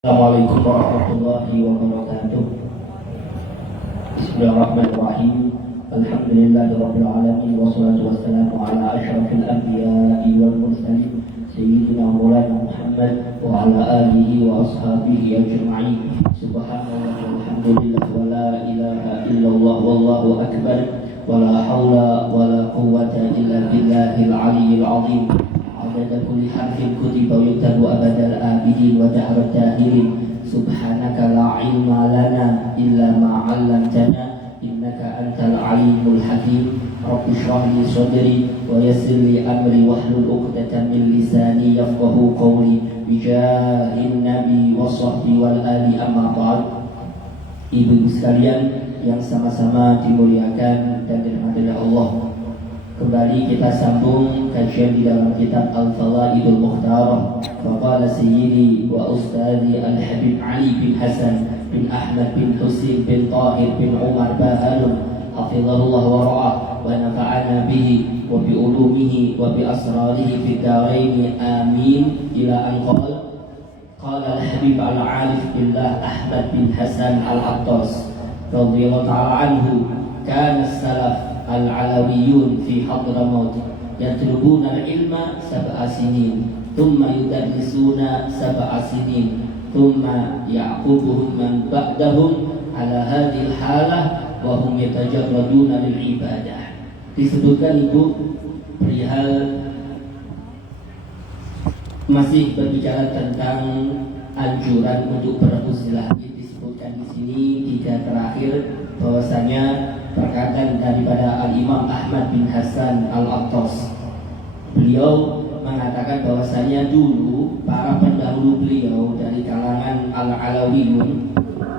Assalamualaikum warahmatullahi wabarakatuh. Bismillahirrahmanirrahim. Alhamdulillahirabbil alamin wassalatu wassalamu ala asyrafil anbiya'i wal mursalin sayyidina Maulana Muhammad wa ala alihi wa ashabihi ajma'in. Subhanallah walhamdulillah wa la ilaha illallah wallahu akbar wa la haula wa la quwwata illa billahil aliyyil azim. Adada kulli harfin kutiba yuktabu abadal abidin wa dahrat dahirin. Subhanaka la ilma lana illa ma 'allamtana innaka antal alimul hakim. Rabbi shrah li sadri wa yassir li amri wahlul 'uqdatam min lisani yafqahu qawli. Bijahin nabi wa sahbi wal ali amma ba'd. Ibu-ibu sekalian yang sama-sama dimuliakan dan dirahmati oleh Allah, kembali kita sambung kajian di dalam kitab Al-Falaidul Mukhtarah. Faqala sayyidi wa ustadi Al-Habib Ali bin Hasan bin Ahmad bin Husin bin Tahir bin Umar Bahalun hafizahullah wa ra'ah wa nafa'ana bihi wa bi ulumihi wa bi asrarihi fid darain amin. Ila an qala Al-Habib Al-Arif billah Ahmad bin Hasan Al-Attas radhiyallahu ta'ala anhu, kana as-salaf al-alawiyun fi Hadramaut yatlubuna al-ilma sab'a sinin thumma yudarrisuna sab'a sinin thumma ya'qubuhum man ba'dahum ala hadhihi al-halah wa hum yatajarraduna lil ibadah. Disebutkan Ibu perihal masih berbicara tentang anjuran untuk berhusnul. Disebutkan di sini tiga terakhir bahwasanya perkataan daripada Al-Imam Ahmad bin Hasan Al-Attas. Beliau mengatakan bahwasanya dulu para pendahulu beliau dari kalangan Al-Alawiyun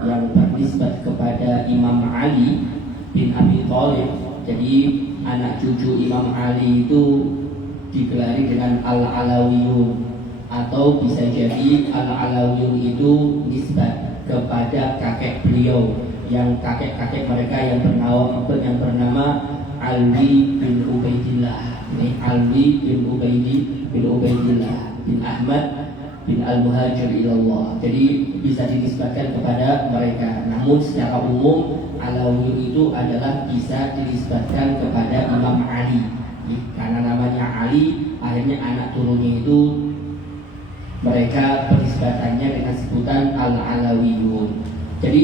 yang bernisbat kepada Imam Ali bin Abi Thalib, jadi anak cucu Imam Ali itu digelari dengan Al-Alawiyun, atau bisa jadi Al-Alawiyun itu nisbat kepada kakek beliau, yang kakek-kakek mereka yang bernama Alwi bin Ubaidillah. Ini Alwi bin Ubaidillah bin Ahmad bin Al-Muhajir ilallah. Jadi bisa dinisbatkan kepada mereka. Namun secara umum Alawi itu adalah bisa dinisbatkan kepada Imam Ali. Karena namanya Ali, akhirnya anak turunnya itu mereka penisbatannya dengan sebutan Al-Alawiyun. Jadi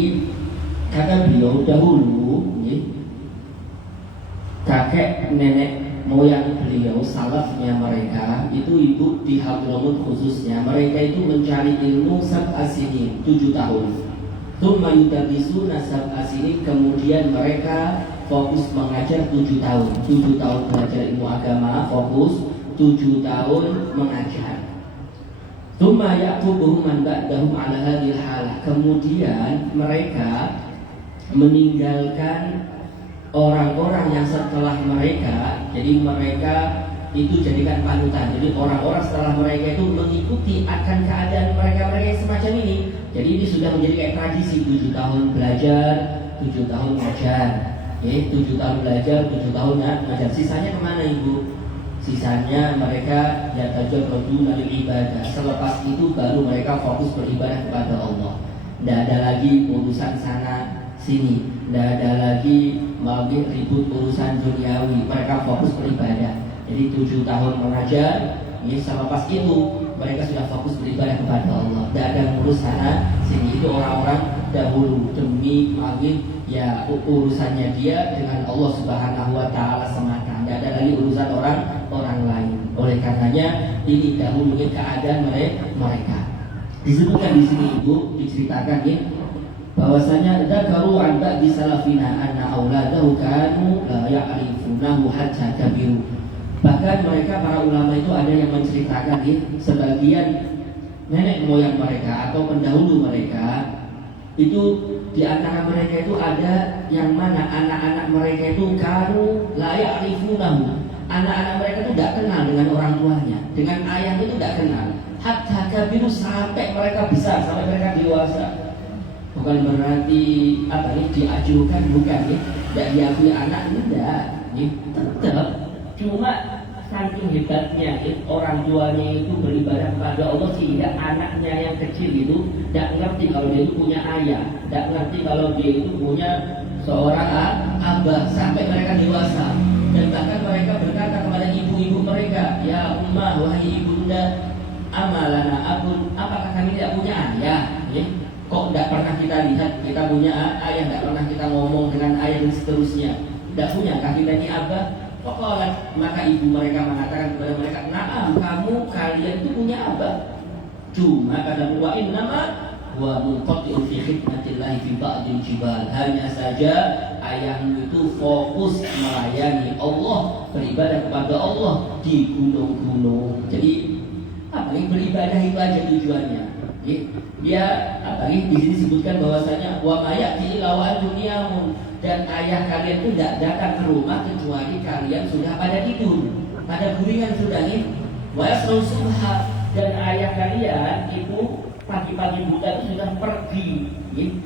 kata beliau dahulu, kakek nenek moyang beliau, salafnya mereka itu Ibu di Hadramaut khususnya, mereka itu mencari ilmu sab'a sinin, 7 tahun. Tsumma yudarrisuna sab'a sinin, kemudian mereka fokus mengajar 7 tahun. 7 tahun belajar ilmu agama, fokus 7 tahun mengajar. Tsumma yaqubuhum man ba'dahum ala hadhil halah, kemudian mereka meninggalkan orang-orang yang setelah mereka, jadi mereka itu jadikan panutan. Jadi orang-orang setelah mereka itu mengikuti akan keadaan mereka-mereka yang semacam ini. Jadi ini sudah menjadi kayak tradisi, 7 tahun belajar, 7 tahun ngajar. 7 tahun belajar, 7 tahun ngajar. Sisanya kemana Ibu? Sisanya mereka yatajarraduna lil ibadah. Selepas itu baru mereka fokus beribadah kepada Allah. Tidak ada lagi urusan sana sini, tidak ada lagi ribut urusan duniawi. Mereka fokus beribadah. Jadi 7 tahun mengajar, selepas itu mereka sudah fokus beribadah kepada Allah. Tidak ada ngurus sana sini. Itu orang-orang dahulu, demi ya urusannya dia dengan Allah Subhanahu wa Ta'ala semata. Tidak ada lagi urusan orang lain. Oleh karenanya ini dahulunya keadaan mereka. Disebutkan di sini Ibu, diceritakan bahwasanya dzakaru an ba'di salafina anna auladahu kanu la ya'rifunahu hatta kabiru. Bahkan mereka para ulama itu ada yang menceritakan sebagian nenek moyang mereka atau pendahulu mereka itu, di antara mereka itu ada yang mana anak-anak mereka itu kanu la ya'rifunahu. Anak-anak mereka itu tidak kenal dengan orang tuanya, dengan ayah itu tidak kenal. Hatta kabiru, sampai mereka besar, sampai mereka dewasa. Bukan berarti diajukan, bukan tidak diakui anak, tidak. Tetap cuma saking hebatnya orang tuanya itu beribadah kepada Allah sehingga anaknya yang kecil itu tidak ngerti kalau dia itu punya ayah, tidak ngerti kalau dia itu punya seorang abah sampai mereka dewasa. Dan bahkan mereka berkata kepada ibu-ibu mereka, ya ummah, wahai ibunda, amalana abun, apakah kami tidak punya ayah? Kok tidak pernah kita lihat kita punya ayah, tidak pernah kita ngomong dengan ayah dan seterusnya? Tidak punya kaki dan abah? Pokoknya maka ibu mereka mengatakan kepada mereka, naam, kalian itu punya abah. Cuma kadang wa innama wa munqati'un fi khidmatillahi fi ba'dil jibal. Hanya saja ayahmu itu fokus melayani Allah, beribadah kepada Allah di gunung-gunung. Jadi beribadah itu aja tujuannya. Dia di sini disebutkan bahwasanya wa mayati lawan duniamun, dan ayah kalian itu tidak datang ke rumah kecuali kalian sudah pada tidur, pada guringan sudah nih. Wa yasrul subha, dan ayah kalian itu pagi-pagi buta itu sudah pergi,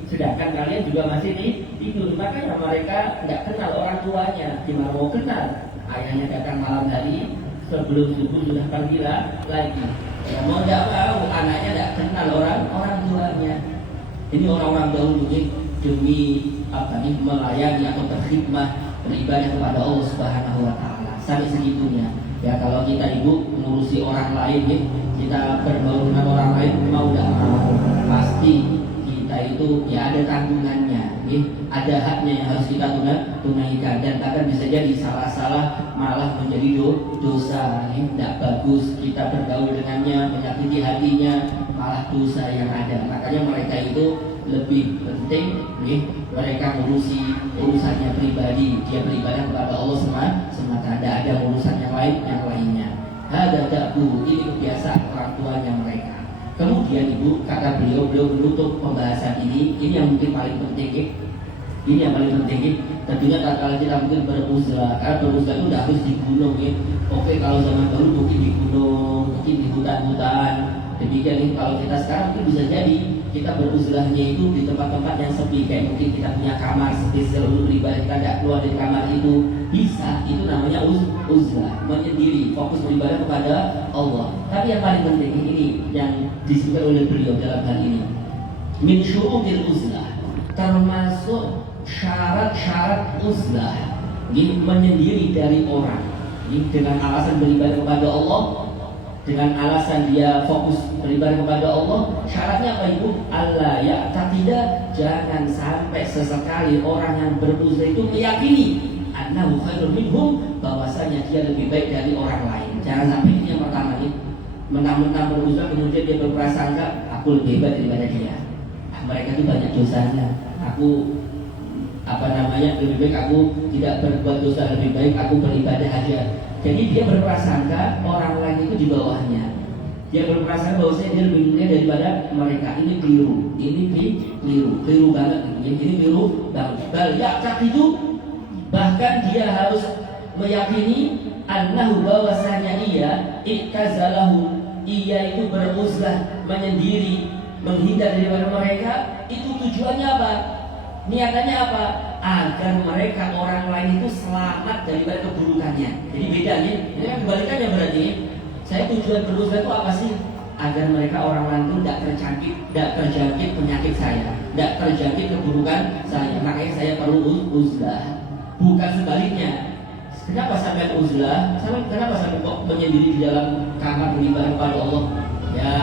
sedangkan kalian juga masih tidur. Makanya mereka tidak kenal orang tuanya. Gimana mau kenal? Ayahnya datang malam hari, sebelum subuh sudah pergi lagi. Ya, mau tidak mau anaknya tidak kenal orang tuanya. Ini orang-orang dahulu demi melayani atau berkhidmah, beribadah kepada Allah Subhanahu wa taala. Sampai segitunya. Ya, kalau kita ibu mengurusi orang lain, kita bergaul dengan orang lain, mau tidak mau pasti kita itu ya ada tanggungannya, ada haknya yang harus kita tunaikan. Dan bahkan bisa jadi salah-salah malah menjadi dosa. Tidak bagus kita bergaul dengannya, menyakiti hatinya, malah dosa yang ada. Makanya mereka itu lebih penting mereka mengurusi urusannya pribadi, dia beribadah kepada Allah semata, tidak ada urusan yang lainnya. Hada da'bu, ini kebiasaan orang tuanya mereka. Kemudian ibu, kata beliau menutup pembahasan ini yang mungkin paling penting. Ini yang paling penting. Tentunya kalau kita mungkin beruzlah, karena beruzlah itu tidak harus di gunung. Oke, kalau zaman dahulu mungkin di gunung, mungkin di hutan-hutan. Demikian kalau kita sekarang itu bisa jadi kita beruzlahnya itu di tempat-tempat yang sepi, kayak mungkin kita punya kamar spesial untuk beribadah, kita tidak keluar dari kamar itu, bisa. Itu namanya uzlah, menyendiri, fokus beribadah kepada Allah. Tapi yang paling penting ini yang disebutkan oleh beliau dalam hal ini, min syurutil uzlah, termasuk syarat-syarat uzlah, menyendiri dari orang, dengan alasan beribadah kepada Allah, dengan alasan dia fokus beribadah kepada Allah. Syaratnya apa ibu? Allah ya tidak, jangan sampai sesekali orang yang beruzlah itu meyakini annahu khairun minhum, bahwasanya dia lebih baik dari orang lain. Jangan sampai ini yang pertama nih, mentang-mentang beruzlah kemudian dia berprasangka aku lebih hebat daripada dia. Mereka itu banyak dosanya, aku lebih baik aku tidak berbuat dosa, lebih baik aku beribadah aja. Jadi dia berprasangka orang lain itu di bawahnya. Dia berprasangka bahwasanya dia lebih mulia daripada mereka. Ini keliru banget. Ini keliru banget. Bal ya'taq itu, bahkan dia harus meyakini annahu, bahwasanya iktazalahu, ia itu beruzlah, menyendiri, menghindar daripada mereka. Itu tujuannya apa? Niatannya apa? Agar mereka orang lain itu selamat daripada keburukannya. Jadi bedanya, ini kan kebalikannya berarti. Saya tujuan beruzlah itu apa sih? Agar mereka orang lain itu tidak terjangkit penyakit saya, tidak terjangkit keburukan saya. Makanya saya perlu uzlah. Bukan sebaliknya. Kenapa sampai uzlah? Kenapa sampai kok menyendiri di dalam kamar beribadah kepada Allah? Ya,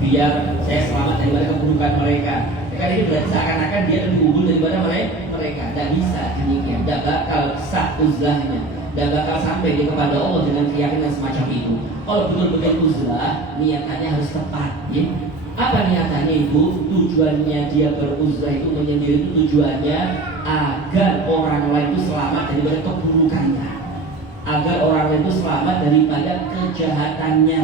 biar saya selamat daripada keburukan mereka. Karena ini berarti seakan-akan dia lebih unggul daripada mereka. Tidak bisa demikian. Tidak bakal sah uzlahnya. Tidak bakal sampai dia kepada Allah dengan keyakinan semacam itu. Kalau betul-betul uzlah, niatannya harus tepat. Ya? Apa niatannya ibu? Tujuannya dia beruzlah itu menyendiri, itu tujuannya agar orang lain itu selamat daripada keburukannya, agar orang lain itu selamat daripada kejahatannya,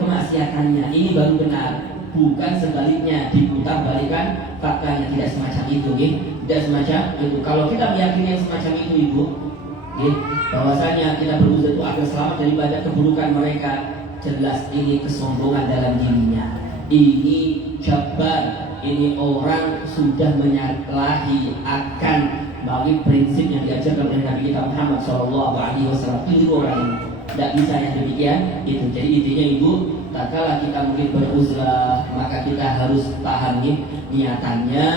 kemaksiatannya. Ini baru benar. Bukan sebaliknya, diputar balikan faktanya, tidak semacam itu, tidak semacam itu. Kalau kita meyakini yang semacam itu ibu, bahwasanya kita berusaha itu agar selamat daripada keburukan mereka, jelas ini kesombongan dalam dirinya. Ini jabar, ini orang sudah menyalahi akan bagi prinsip yang diajarkan oleh Nabi kita Muhammad SAW. Keliru orang ini, tidak bisa yang demikian itu. Jadi intinya ibu, tak kala kita mungkin beruzlah, maka kita harus pahami niatannya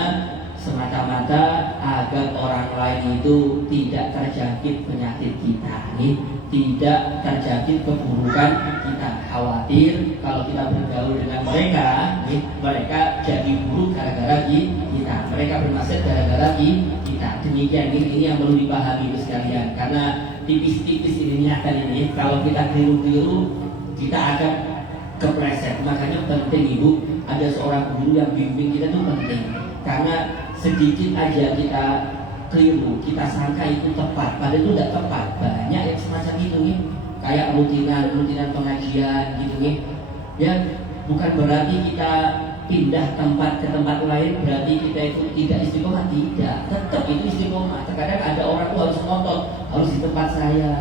semata-mata agar orang lain itu tidak terjangkit penyakit kita nih, tidak terjangkit keburukan kita. Khawatir kalau kita bergaul dengan mereka nih, mereka jadi buruk gara-gara kita, mereka bermaksud gara-gara kita. Demikian ini yang perlu dipahami sekalian, karena tipis-tipis ini niatan ini, kalau kita keliru-keliru kita akan kepleset. Makanya penting ibu, ada seorang guru yang bimbing kita itu penting, karena sedikit aja kita keliru, kita sangka itu tepat, padahal itu tidak tepat. Banyak yang semacam itu nih, kayak rutinan pengajian gitu nih. Ya, bukan berarti kita pindah tempat ke tempat lain berarti kita itu tidak istiqomah, tidak, tetap itu istiqomah. Terkadang ada orang tuh harus ngotot, harus di tempat saya,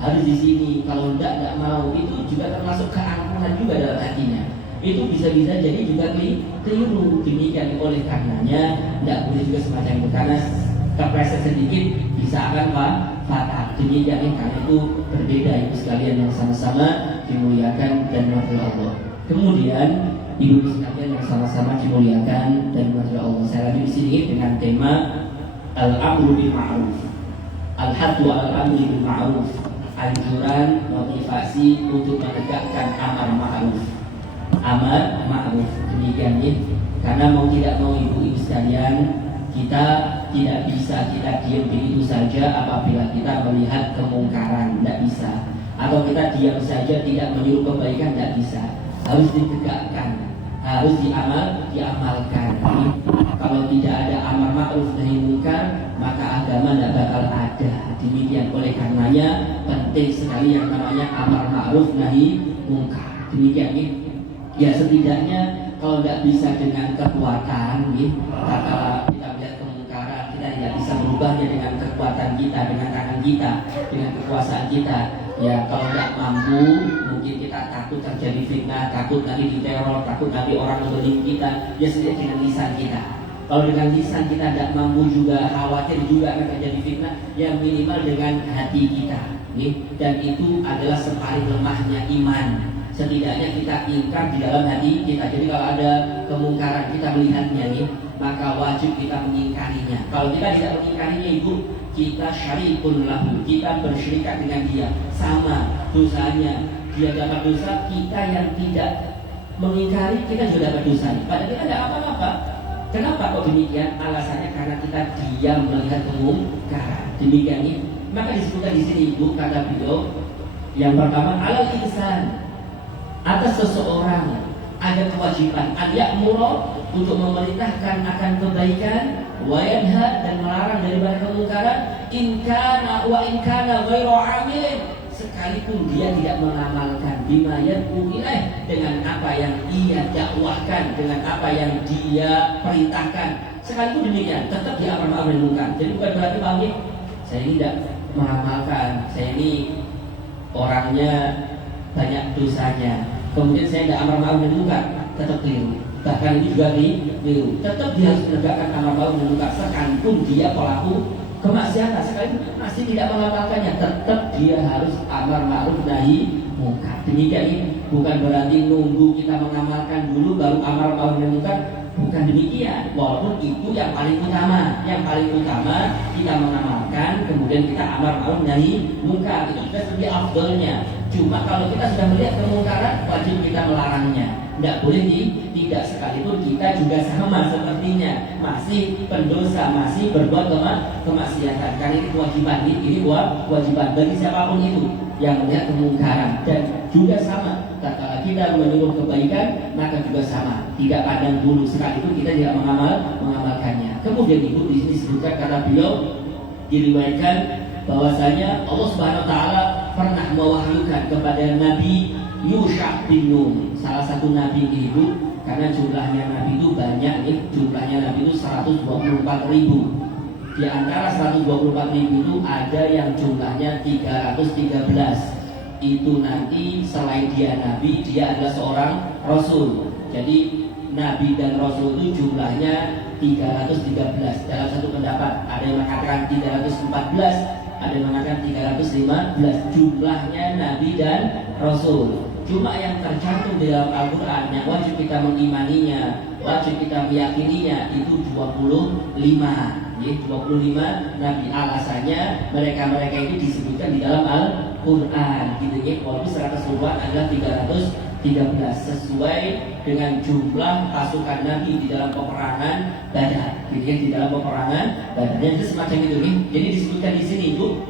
harus di sini, kalau tidak mau. Itu juga termasuk keangkuhan juga dalam hatinya. Itu bisa-bisa jadi juga keliru. Demikian oleh karenanya tidak boleh juga semacam itu, karena kepleset sedikit bisa akan fatal. Demikian karena itu berbeda ibu sekalian yang sama-sama dimuliakan dan dirahmati Allah. Kemudian ibu sekalian yang sama-sama dimuliakan dan dirahmati Allah, saya lagi di sini dengan tema al-amru bil ma'ruf, al-haddu al-amri bil ma'ruf, anjuran motivasi untuk menegakkan amar ma'ruf. Amar ma'ruf, demikian ya. Karena mau tidak mau ibu sekalian, kita tidak bisa kita diam begitu saja apabila kita melihat kemungkaran, tidak bisa. Atau kita diam saja tidak menyuruh kebaikan, tidak bisa. Harus ditegakkan, harus diamalkan. Kalau tidak ada amar ma'ruf nahi munkar, maka agama tidak bakal ada. Demikian oleh karenanya penting sekali yang namanya amar ma'ruf nahi munkar. Demikian ya. Ya setidaknya kalau tidak bisa dengan kekuatan, kata kita melihat kemungkaran, kita tidak bisa merubahnya dengan kekuatan kita, dengan tangan kita, dengan kekuasaan kita. Ya kalau tidak mampu, mungkin kita takut terjadi fitnah, takut nanti diteror, takut nanti orang membeli kita. Ya setidaknya dengan lisan kita. Kalau dengan lisan kita tidak mampu juga, khawatir juga akan terjadi fitnah, ya minimal dengan hati kita. Dan itu adalah sepaling lemahnya iman. Setidaknya kita ingkar di dalam hati kita. Jadi kalau ada kemungkaran kita melihatnya nih, maka wajib kita mengingkarinya. Kalau kita tidak mengingkarinya ibu, kita syarikun lahu, kita bersyirikat dengan dia, sama dosanya. Dia dapat dosa, kita yang tidak mengingkari kita juga dapat dosa. Padahal kita tidak apa-apa. Kenapa kok demikian? Alasannya karena kita diam melihat kemungkaran. Demikian nih. Maka disebutkan di sini ibu, kata beliau, yang pertama alal ihsan, atas seseorang ada kewajiban ad-ya'muru untuk memerintahkan akan kebaikan, wa yanha dan melarang daripada kemungkaran, in kana ghairu 'amil, sekalipun dia tidak mengamalkan bima yad'u ilaih, dengan apa yang ia dakwahkan, dengan apa yang dia perintahkan, sekalipun demikian tetap dia amar ma'ruf nahi munkar. Jadi bukan berarti pahami saya ini tidak mengamalkan, saya ini orangnya banyak dosanya, kemudian saya tidak amar ma'ruf nahi munkar, tetap keliru. Bahkan ini juga keliru. Tetap dia harus menegakkan amar ma'ruf nahi munkar, sekalipun dia pelaku kemaksiatan, sekalipun masih tidak mengamalkannya, tetap dia harus amar ma'ruf nahi munkar. Demikian ini bukan berarti nunggu kita mengamalkan dulu baru amar ma'ruf nahi munkar. Bukan demikian, walaupun itu yang paling utama. Yang paling utama kita mengamalkan, kemudian kita amar ma'ruf nahi munkar, itu sudah lebih afdolnya. Cuma kalau kita sudah melihat kemungkaran, wajib kita melarangnya. Tidak boleh tidak, sekalipun kita juga sama sepertinya, masih pendosa, masih berbuat kemaksiatan. Karena ini kewajiban, ini kewajiban bagi siapapun itu yang melihat kemungkaran. Dan juga sama, tatkala kita menyuruh kebaikan, maka juga sama, tidak pandang bulu, sekalipun kita tidak mengamalkannya. Kemudian ibu di sini disebutkan kata beliau, diriwayatkan bahwasanya Allah Subhanahu wa taala pernah mewahyukan kepada Nabi Yusha bin Nun, salah satu nabi ibu, karena jumlahnya nabi itu banyak nih, jumlahnya nabi itu 124.000. Di antara 124.000 itu ada yang jumlahnya 313. Itu nanti selain dia nabi, dia adalah seorang rasul. Jadi Nabi dan Rasul itu jumlahnya 313. Dalam satu pendapat ada yang mengatakan 314, ada yang mengatakan 315 jumlahnya Nabi dan Rasul. Cuma yang tercantum di dalam Al-Quran yang wajib kita mengimaninya, wajib kita meyakininya itu 25. Ya, 25 Nabi. Alasannya mereka-mereka itu disebutkan di dalam Al-Quran gitu ya. Walaupun secara keseluruhan adalah 313 sesuai dengan jumlah pasukan Nabi di dalam peperangan Badar gitu ya, di dalam peperangan Badar. Itu semacam itu nih. Jadi disebutkan di sini itu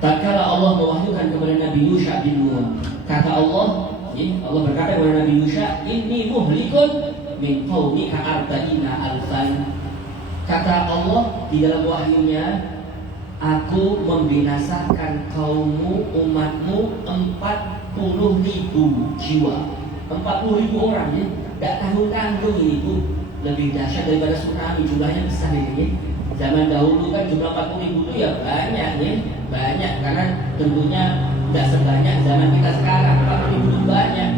tatkala Allah mewahyukan kepada Nabi Yusha bin Nun, kata Allah, Allah berkata kepada Nabi Yusha, "Inni muhlikun min qaumika arba'ina alfan." Kata Allah di dalam wahyunya, aku membinasakan kaummu, umatmu 40.000 jiwa, 40.000 orang ya, tidak tanggung-tanggung ini Bu, lebih dahsyat daripada tsunami, jumlahnya besar ini. Zaman dahulu kan jumlah 40.000 itu ya banyak ya, banyak karena tentunya tidak sebanyak zaman kita sekarang. 40.000 itu banyak.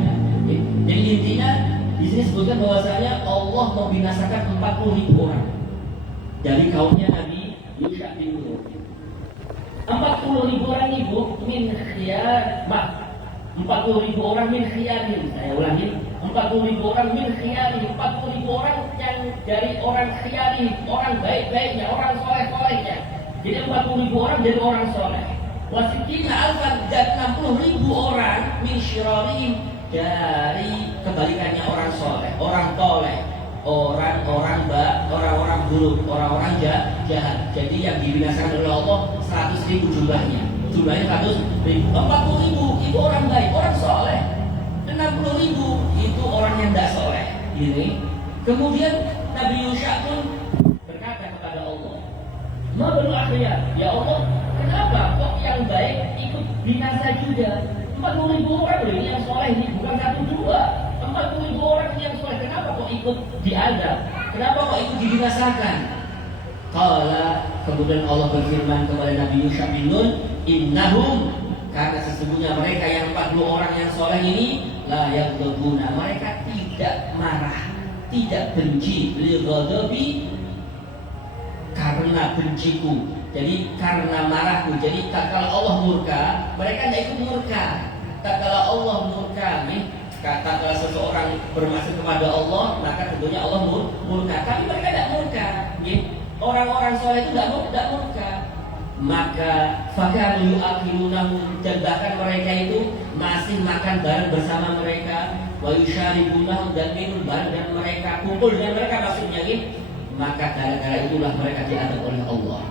Jadi intinya di sini sebutkan bahwasanya Allah membinasakan 40.000 orang dari kaumnya Nabi Yusha bin Nun. 40.000 orang ibu min khiyar, 40.000 orang min khiyarin. Saya ulangi, 40.000 orang min khiyari, 40.000 orang yang dari orang khiyari, orang baik-baiknya, orang soleh-solehnya. Jadi 40.000 orang dari orang soleh. Wasikina alfan, dan 60.000 orang min syirarihim, dari kebalikannya orang soleh, orang toleh, orang-orang buruk, orang-orang jahat. Jadi yang dibinasakan oleh Allah 100.000 jumlahnya 100.000. 40.000 itu orang baik, orang soleh. 60.000 itu orang yang tidak soleh. Ini. Kemudian Nabi Yusha pun berkata kepada Allah, "Mabul akhiyar, ya Allah, kenapa kok yang baik ikut binasa juga? 40.000 orang ini yang soleh ini bukan 1-2. 40.000 orang yang soleh, kenapa kok ikut diazab? Kenapa kok ikut dibinasakan?" Kemudian Allah berfirman kepada Nabi Yusha bin Nun, "Innahum," karena sesungguhnya mereka yang 40 orang yang soleh ini, la yaghdabuna, mereka tidak marah, tidak benci, li ghadabi, karena benciku. Jadi karena marahku. Jadi kalau Allah murka, mereka tidak ikut murka. Kalau Allah murka nih, kalau seseorang bermaksud kepada Allah, maka tentunya Allah murka. Tapi mereka tidak murka. Orang-orang soleh itu tidak murka. Maka fakanu yu'akilunahum, dan bahkan mereka itu masih makan bareng bersama mereka, wa yusyaribunahum, dan minum bareng dengan mereka, kumpul dengan mereka maksudnya ini. Maka gara-gara itulah mereka diadab oleh Allah.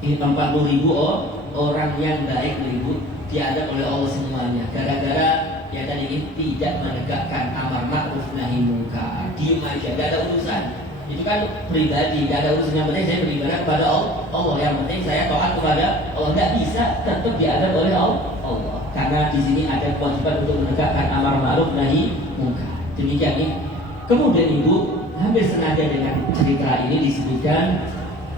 Ini 40.000 orang yang baik ribu diadab oleh Allah semuanya. Gara-gara ya tadi ini tidak menegakkan amar ma'ruf nahi munkar, diem aja, tidak ada urusan. Itu kan pribadi, tidak ada urusan. Yang penting saya beribadah kepada Allah. Yang penting saya taat kepada Allah. Tidak bisa tetap diadab oleh Allah. Karena di sini ada kewajiban untuk menegakkan amar ma'ruf nahi munkar. Demikian nih. Kemudian ibu, hampir senada dengan cerita ini disebutkan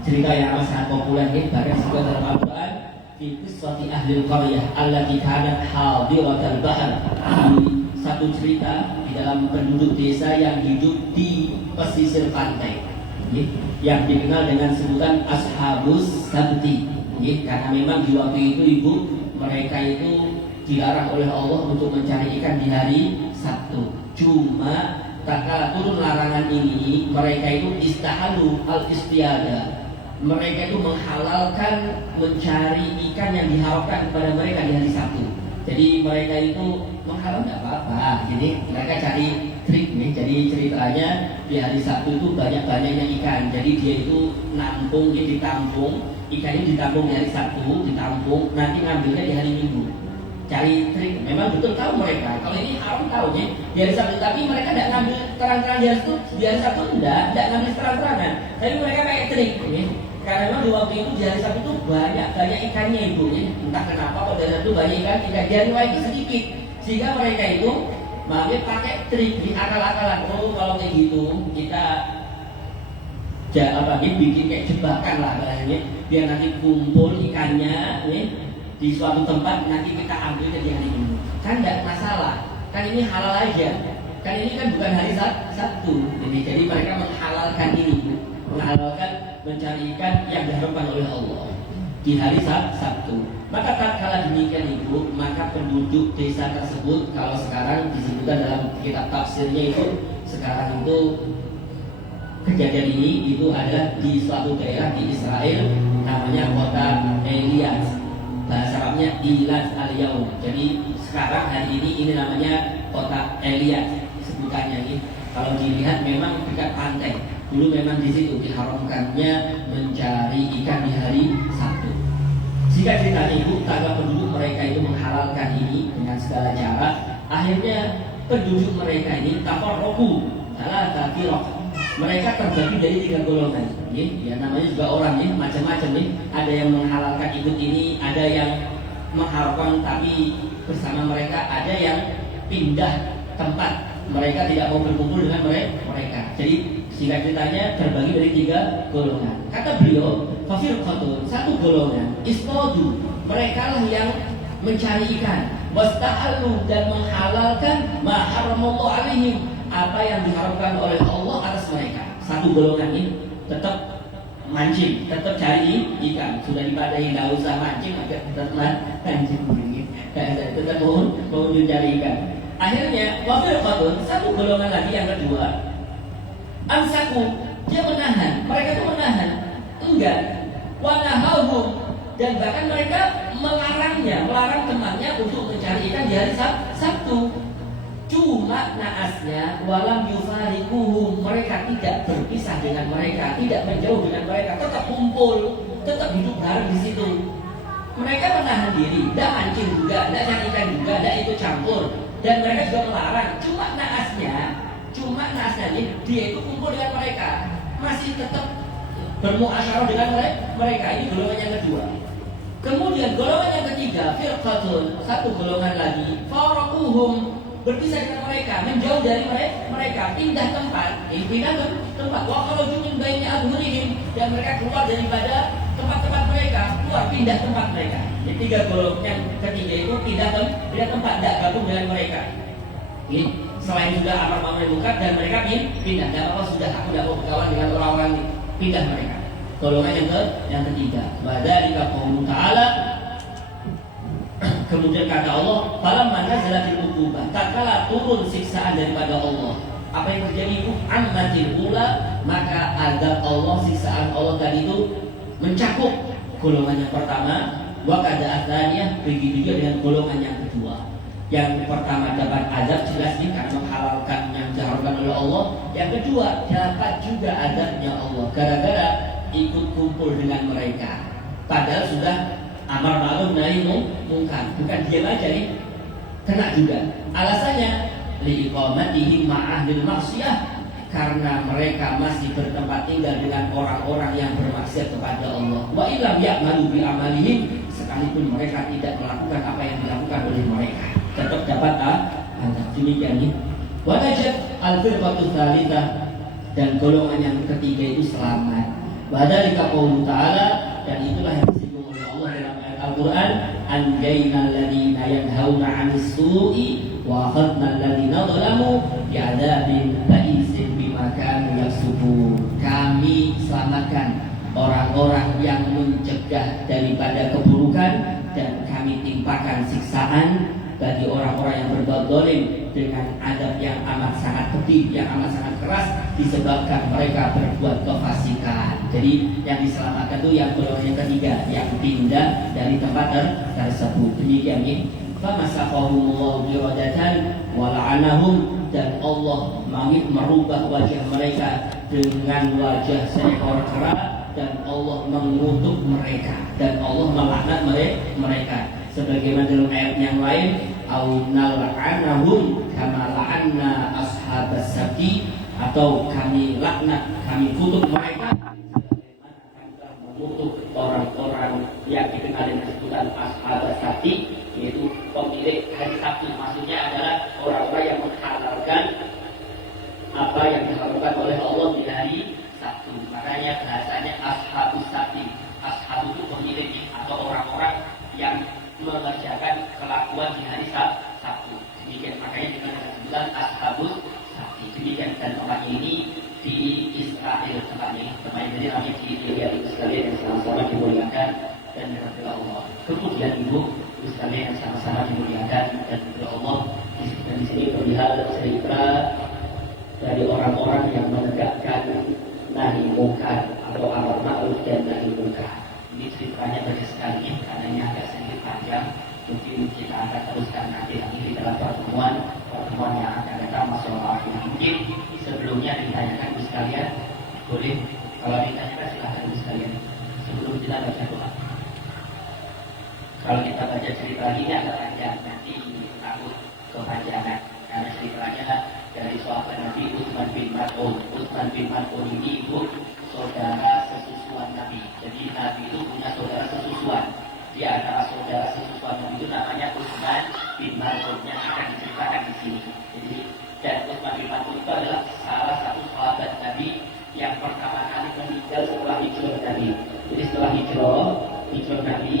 cerita yang amat sangat populer ini, bahkan disebutkan dalam Al-Quran di qissati ahli qaryah allati kanat hadiratal bahr. Satu cerita di dalam penduduk desa yang hidup di pesisir pantai, yang dikenal dengan sebutan Ashabus Sabti, karena memang di waktu itu ibu, mereka itu dilarang oleh Allah untuk mencari ikan di hari Sabtu. Cuma tatkala turun larangan ini, mereka itu istahalu al-istiyada, mereka itu menghalalkan mencari ikan yang diharapkan kepada mereka di hari Sabtu. Jadi mereka itu menghalau tidak apa-apa. Jadi mereka cari trik nih. Jadi ceritanya di hari Sabtu itu banyak-banyaknya ikan. Jadi dia itu nampung, dia ditampung, ikannya ditampung di hari Sabtu, ditampung, nanti ngambilnya di hari Minggu. Cari trik. Memang betul tahu mereka kalau ini haram tahunya di hari Sabtu, tapi mereka tidak ngambil terang-terang di hari Sabtu, tidak ngambil terang-terangan. Tapi mereka kayak trik nih. Karena memang di waktu itu di hari Sabtu itu banyak ikannya ibu, ya. Entah kenapa pada hari Sabtu banyak ikan, tidak di hari lain itu sedikit, sehingga mereka itu pakai trik, di akal-akalan. Oh kalau kayak gitu kita bikin kayak jebakan lah bahasanya, biar nanti kumpul ikannya di suatu tempat, nanti kita ambilnya di hari Minggu. Kan tidak masalah, kan ini halal aja. kan ini kan bukan hari Sabtu. Jadi mereka menghalalkan ini, menghalalkan mencari ikan yang diharamkan oleh Allah di hari Sabtu. Maka tatkala demikian ibu, maka penduduk desa tersebut, kalau sekarang disebutkan dalam kitab tafsirnya itu, sekarang itu kejadian ini itu ada di suatu daerah di Israel, namanya kota Elias, bahasa Arabnya Ilas al-Yaum. Jadi sekarang hari ini namanya kota Elias sebutannya ini. Kalau dilihat memang dekat pantai. Dulu memang di situ diharamkannya mencari ikan di hari Sabtu. Jika ceritanya ibu, tatkala penduduk mereka itu menghalalkan ini dengan segala cara, akhirnya penduduk mereka ini tafarraqu salah firaq. Mereka terbagi dari 3 golongan. Ya namanya juga orang nih, macam-macam nih. Ada yang menghalalkan ikut ini, ada yang mengharamkan tapi bersama mereka, ada yang pindah tempat. Mereka tidak mau berkumpul dengan mereka. Jadi singkat ceritanya terbagi dari 3 golongan. Kata beliau, fafirqatun, satu golongan, istadu, mereka lah yang mencari ikan, wasta'alu, dan menghalalkan ma haramallahu alaihim, apa yang diharamkan oleh Allah atas mereka. Satu golongan ini tetap mancing, tetap cari ikan. Sudah dipadahi, tidak usah mancing, agak tetap mancing begini. Tetap mau mencari ikan. Akhirnya wafirqatun, satu golongan lagi yang kedua, amsaku, dia menahan, mereka itu menahan, enggak, wanahahum, dan bahkan mereka melarang temannya untuk mencari ikan di hari Sabtu. Cuma naasnya walam yufariquhum, mereka tidak berpisah dengan mereka, tidak menjauh dengan mereka, tetap kumpul, tetap hidup bareng di situ. Mereka menahan diri, tidak mancing juga, tidak cari ikan juga, tidak ikut campur, dan mereka juga melarang. Cuma naasnya dia itu kumpul dengan mereka, masih tetap bermuasyarah dengan mereka. Ini golongan yang kedua. Kemudian golongan yang ketiga, firqatun, satu golongan lagi, faraquhum, berpisah dengan mereka, menjauh dari mereka, pindah tempat, wa kharaju min baini adhurihim, dan mereka keluar daripada tempat-tempat mereka, keluar pindah tempat mereka. Jadi 3 golongan yang ketiga itu pindah tempat, tidak gabung dengan mereka. Ini selain sudah amar ma'ruf munkar dan mereka pindah, dan apa sudah aku tidak mau berkawan dengan orang-orang ini, pindah mereka. Golongan yang ketiga, badzalika qaulu ta'ala. Kemudian kata Allah, falamma nazalatil uqubah, tatkala turun siksaan daripada Allah, apa yang terjadi itu ammatil ula, maka azab Allah, siksaan Allah tadi itu mencakup golongan yang pertama, wa kada atsaniyah, begitu juga dengan golongan yang kedua. Yang pertama dapat azab jelas nih karena menghalalkan yang diharamkan oleh Allah. Yang kedua dapat juga azabnya Allah gara-gara ikut kumpul dengan mereka. Padahal sudah amar ma'ruf nahi munkar, bukan diam aja nih, kena juga. Alasannya liiqamatihim ma'ahlil maksiyah, karena mereka masih bertempat tinggal dengan orang-orang yang bermaksiat kepada Allah. Wa illam ya'malu bi amalihim, sekalipun mereka tidak melakukan apa yang dilakukan oleh mereka, tetap dapat azab. Demikian ini. Wa najat al-firqatu tsalitsah, dan golongan yang ketiga itu selamat. Wa dzalika qaulu ta'ala, dan itulah yang disinggung oleh Allah dalam ayat Al-Qur'an, anjaynal ladzina yanhauna 'anis su'i wa akhadnal ladzina zalamu bi'adzabin ba'isin bima kanu yafsukun. Kami selamatkan orang-orang yang mencegah daripada keburukan, dan kami timpakan siksaan bagi orang-orang yang berbuat zalim dengan adab yang amat sangat pedih, yang amat sangat keras, disebabkan mereka berbuat kefasikan. Jadi yang diselamatkan itu yang golongan yang ketiga, yang pindah dari tempat tersebut. Demikian ini. Famasaqahumullahu biradatan wa la'anahum, dan Allah merubah wajah mereka dengan wajah seekor kera, dan Allah mengutuk mereka, dan Allah melaknat mereka. Sebagaimana dalam ayat yang lain, au nal'anahum kama la'anna ashabas sabti, atau kami laknat, kami kutuk mereka sebagaimana kami telah mengutuk orang-orang yang dikenal dengan sebutan ashabas sabti, yaitu pemilik hari Sabtu. Maksudnya adalah orang-orang yang menghalalkan apa yang diharamkan oleh Allah di hari Sabtu. Makanya bahasanya ashabus sabti. Ashab itu pemilik atau orang-orang yang mengerjakan kelakuan di hari Sabtu. Demikian, makanya kita sebutan ashabus dan orang ini di Israel tempatnya. Tempatnya jadi kami di Ilya itu sekalian yang sama-sama dimuliakan dan dirahmati Allah. Kemudian ibu sekalian yang sama-sama dimuliakan dan dirahmati Allah. Dan di sini terlihat cerita dari orang-orang yang menegakkan nahi mungkar atau amar ma'ruf dan nahi mungkar. Ini ceritanya banyak sekali karena ini agak sedikit panjang. Mungkin kita akan teruskan nanti di dalam pertemuan yang akan datang masalah yang mungkin sebelumnya ditanyakan Ibu sekalian. Boleh kalau ditanyakan silahkan Ibu sekalian sebelum kita baca doa. Kalau kita baca cerita ini agak panjang, nanti takut kepanjangan karena ceritanya dari sahabat Nabi Utsman bin Mas'ud. Utsman bin Mas'ud ini itu saudara sesusuan Nabi. Jadi Nabi itu punya saudara sesusuan. Di antara saudara sesusuan Nabi itu namanya Utsman bin Mas'ud yang akan diceritakan di sini. Jadi dan Utsman bin Mas'ud itu adalah salah satu sahabat Nabi yang pertama kali meninggal setelah hijrah Nabi. Jadi setelah hijrah Nabi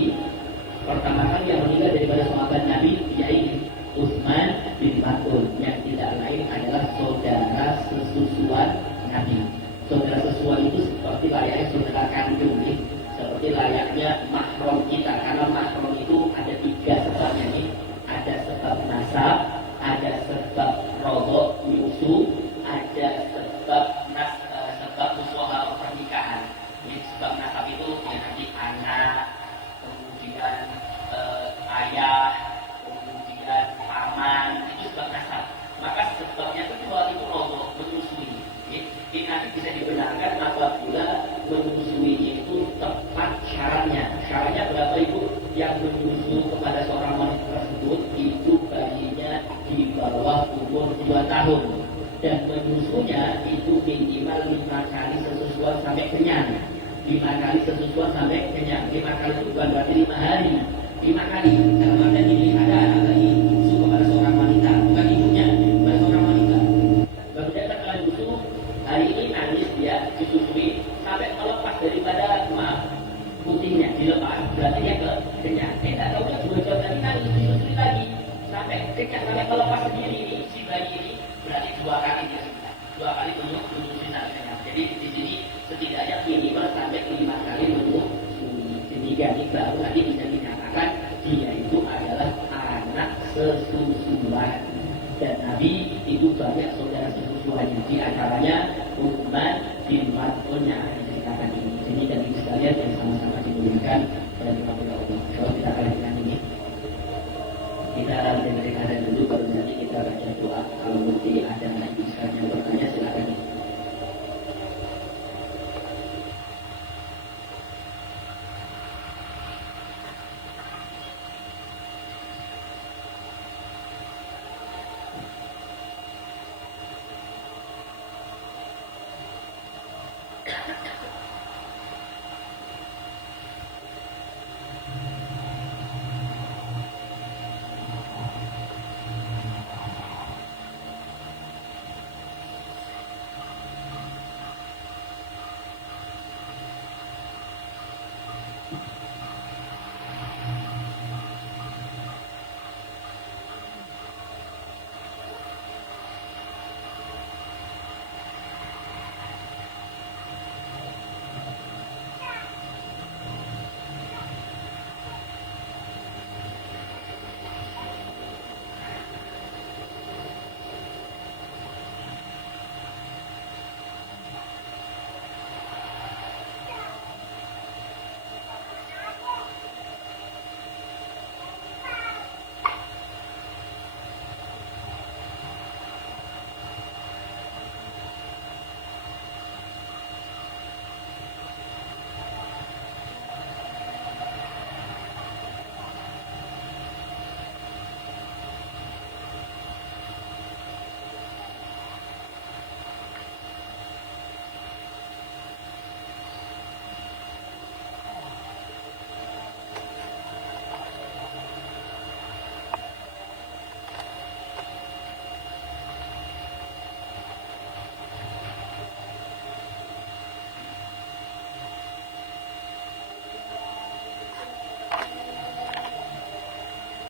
pertama kali yang meninggal daripada sahabat Nabi yaitu Utsman bin Mas'ud yang tidak lain adalah saudara sesusuan Nabi. Saudara sesusuan itu seperti layaknya saudara kandung nih. Seperti layaknya mahram kita, karena mahram itu ada 3 sebabnya nih. Ada sebab nasab, ada sebab rodok nyusu, ada sebab musuhah pernikahan. Jadi sebab nasab itu ya nanti anak, kemudian ayah, kemudian paman, itu sebab nasab. Maka sebabnya kedua itu rodok menyusui. Ini nanti bisa dibenarkan apabila menyusui itu tepat syaratnya. Syaratnya berapa Ibu? Yang menyusu kepada seorang wanita tersebut itu bayinya di bawah umur 2 tahun. Dan menyusunya itu minimal 5 kali sesusuan sampai kenyang. 5 kali sesusuan sampai kenyang. 5 kali itu bukan berarti 5 hari. 5 kali. Dalam artian ini ada anak lagi menyusu kepada seorang wanita, bukan ibunya, kepada seorang wanita. Baru dia setelah menyusu, hari ini nangis dia disusui sampai melepas daripada putihnya dilepas, berarti dia kenyang. Tidak tahu kan 2 jam tadi nangis disusui lagi sampai kenyang, sampai melepas sendiri ini si bayi ini, berarti 2 kali dia sudah 2 kali untuk menyusui sampai kenyang. Jadi di sini setidaknya minimal sampai 5 kali untuk demikian ini baru nanti bisa dikatakan dia itu adalah anak sesusuan. Dan Nabi itu banyak saudara sesusuannya, di antaranya Utsman bin Mas'ud yang akan diceritakan ini. Jadi dan ibu sekalian yang sama-sama dimuliakan dan dirahmati Allah. Kalau kita akan dengan ini, kita dengarkan dulu baru nanti kita baca doa. Kalau